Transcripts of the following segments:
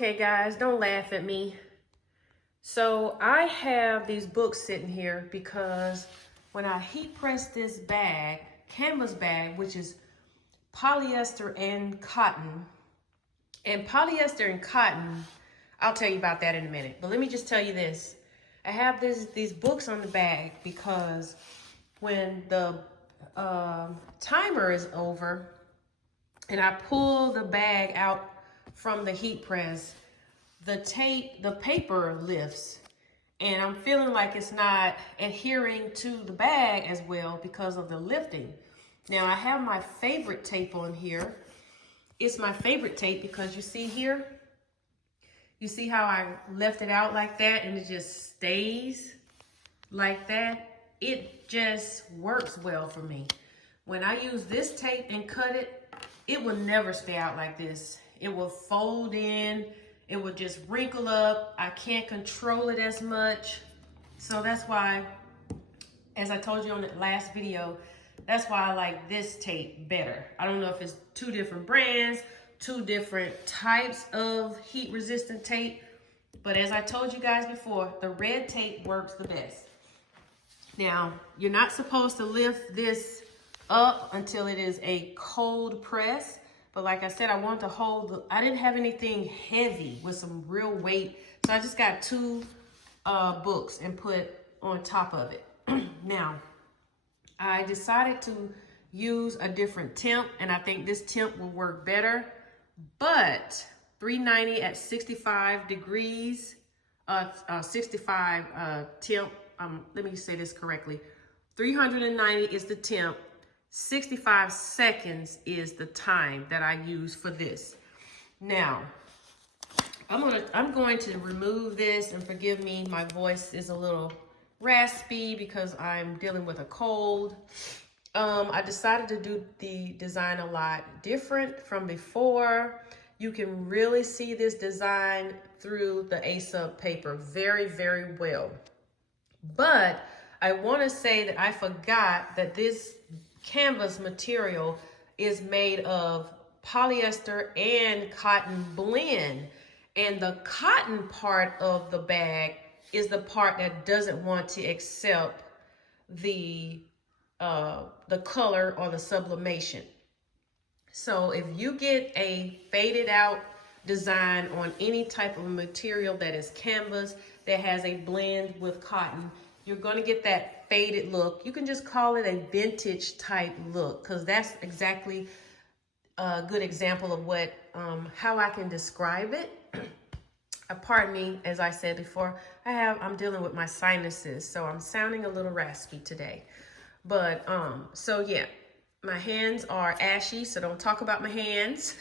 Okay guys, don't laugh at me. So I have these books sitting here because when I heat press this bag, canvas bag, which is polyester and cotton, I'll tell you about that in a minute. But let me just tell you this. I have these books on the bag because when the timer is over and I pull the bag out from the heat press, the paper lifts, and I'm feeling like it's not adhering to the bag as well because of the lifting. Now I have my favorite tape on here. It's my favorite tape because you see here, you see how I left it out like that and it just stays like that? It just works well for me. When I use this tape and cut it, it will never stay out like this. It will fold in, it will just wrinkle up. I can't control it as much. So that's why, as I told you on the last video, that's why I like this tape better. I don't know if it's two different brands, two different types of heat resistant tape, but as I told you guys before, the red tape works the best. Now, you're not supposed to lift this up until it is a cold press. But like I said, I want to hold, I didn't have anything heavy with some real weight. So I just got two books and put on top of it. Now, I decided to use a different temp, and I think this temp will work better. But 390 at 65 degrees, 65 temp, let me say this correctly. 390 is the temp. 65 seconds is the time that I use for this. Now, I'm going to remove this, and forgive me, my voice is a little raspy because I'm dealing with a cold. I decided to do the design a lot different from before. You can really see this design through the A-Sub paper very, very well. But I want to say that I forgot that this canvas material is made of polyester and cotton blend, and the cotton part of the bag is the part that doesn't want to accept the color or the sublimation. So if you get a faded out design on any type of material that is canvas that has a blend with cotton, you're going to get that faded look. You can just call it a vintage type look, because that's exactly a good example of what how I can describe it. Pardon me, as I said before, I'm dealing with my sinuses, so I'm sounding a little raspy today. But so yeah, my hands are ashy, so don't talk about my hands.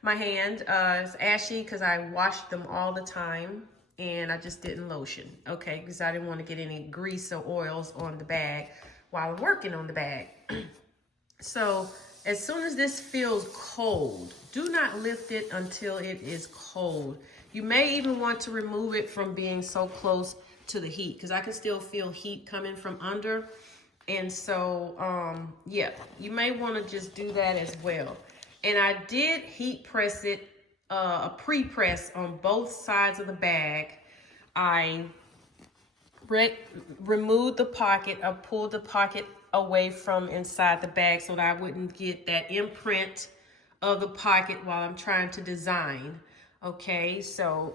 My hand is ashy because I washed them all the time. And I just didn't lotion, okay? Because I didn't want to get any grease or oils on the bag while I'm working on the bag. So as soon as this feels cold, do not lift it until it is cold. You may even want to remove it from being so close to the heat, because I can still feel heat coming from under. And so, yeah, you may want to just do that as well. And I did heat press it, a pre-press on both sides of the bag. I removed the pocket. I pulled the pocket away from inside the bag so that I wouldn't get that imprint of the pocket while I'm trying to design. Okay, so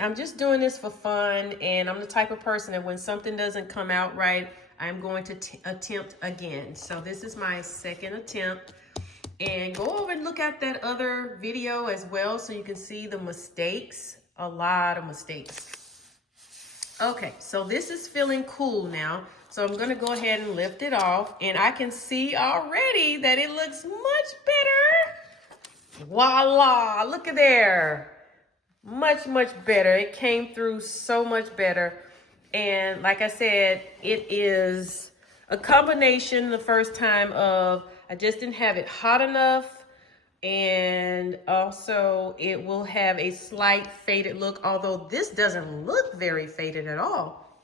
I'm just doing this for fun, and I'm the type of person that when something doesn't come out right, I'm going to attempt again. So this is my second attempt. And go over and look at that other video as well so you can see the mistakes, a lot of mistakes. Okay, so this is feeling cool now. So I'm gonna go ahead and lift it off, and I can see already that it looks much better. Voila, look at there. Much, much better. It came through so much better. And like I said, it is a combination the first time of I just didn't have it hot enough, and also it will have a slight faded look, although this doesn't look very faded at all.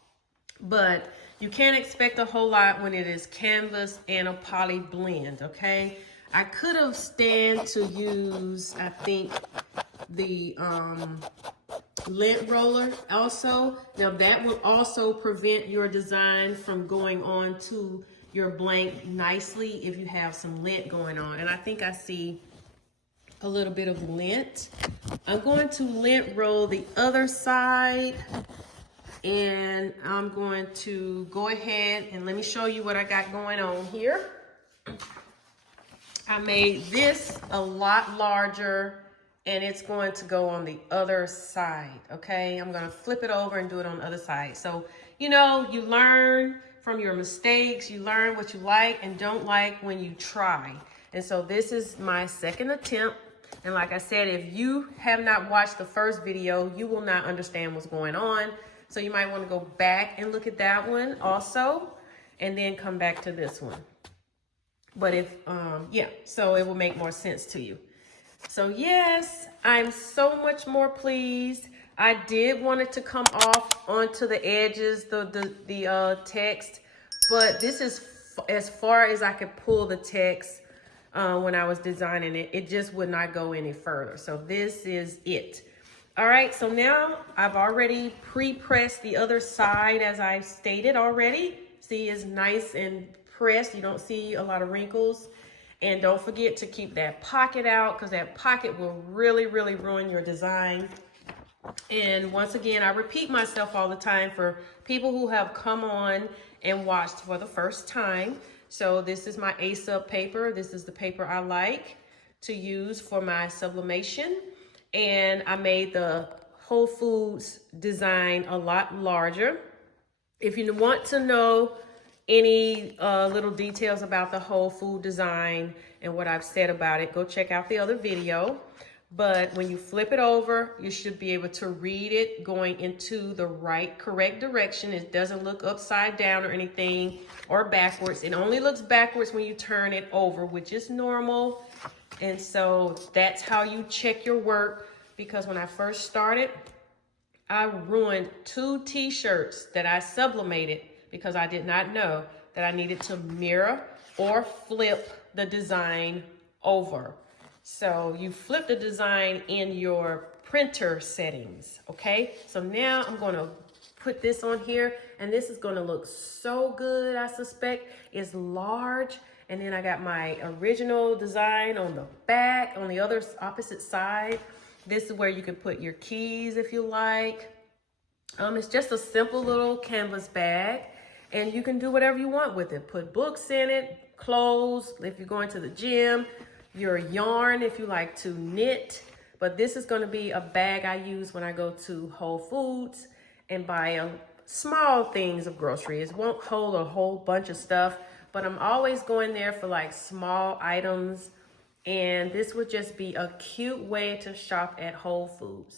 But you can't expect a whole lot when it is canvas and a poly blend, okay? I could have stand to use, I think, the lint roller also. Now that will also prevent your design from going on to your blank nicely if you have some lint going on. And I think I see a little bit of lint. I'm going to lint roll the other side, and I'm going to go ahead and let me show you what I got going on here. I made this a lot larger, and it's going to go on the other side, okay? I'm gonna flip it over and do it on the other side. So, you know, you learn from your mistakes, you learn what you like and don't like when you try. And so this is my second attempt. And like I said, if you have not watched the first video, you will not understand what's going on. So you might wanna go back and look at that one also, and then come back to this one. But if, yeah, so it will make more sense to you. So yes, I'm so much more pleased. I did want it to come off onto the edges, the text, but this is as far as I could pull the text when I was designing it. It just would not go any further. So this is it. All right, so now I've already pre-pressed the other side as I stated already. See, it's nice and pressed. You don't see a lot of wrinkles. And don't forget to keep that pocket out, because that pocket will really, really ruin your design. And once again, I repeat myself all the time for people who have come on and watched for the first time. So this is my A-Sub paper. This is the paper I like to use for my sublimation. And I made the Whole Foods design a lot larger. If you want to know any little details about the whole food design and what I've said about it, go check out the other video. But when you flip it over, you should be able to read it going into the correct direction. It doesn't look upside down or anything, or backwards. It only looks backwards when you turn it over, which is normal. And so that's how you check your work, because when I first started, I ruined 2 t-shirts that I sublimated because I did not know that I needed to mirror or flip the design over. So you flip the design in your printer settings, okay? So now I'm gonna put this on here, and this is gonna look so good, I suspect. It's large, and then I got my original design on the back, on the other opposite side. This is where you can put your keys if you like. It's just a simple little canvas bag, and you can do whatever you want with it. Put books in it, clothes, if you're going to the gym, your yarn if you like to knit. But this is gonna be a bag I use when I go to Whole Foods and buy small things of groceries. It won't hold a whole bunch of stuff, but I'm always going there for like small items. And this would just be a cute way to shop at Whole Foods.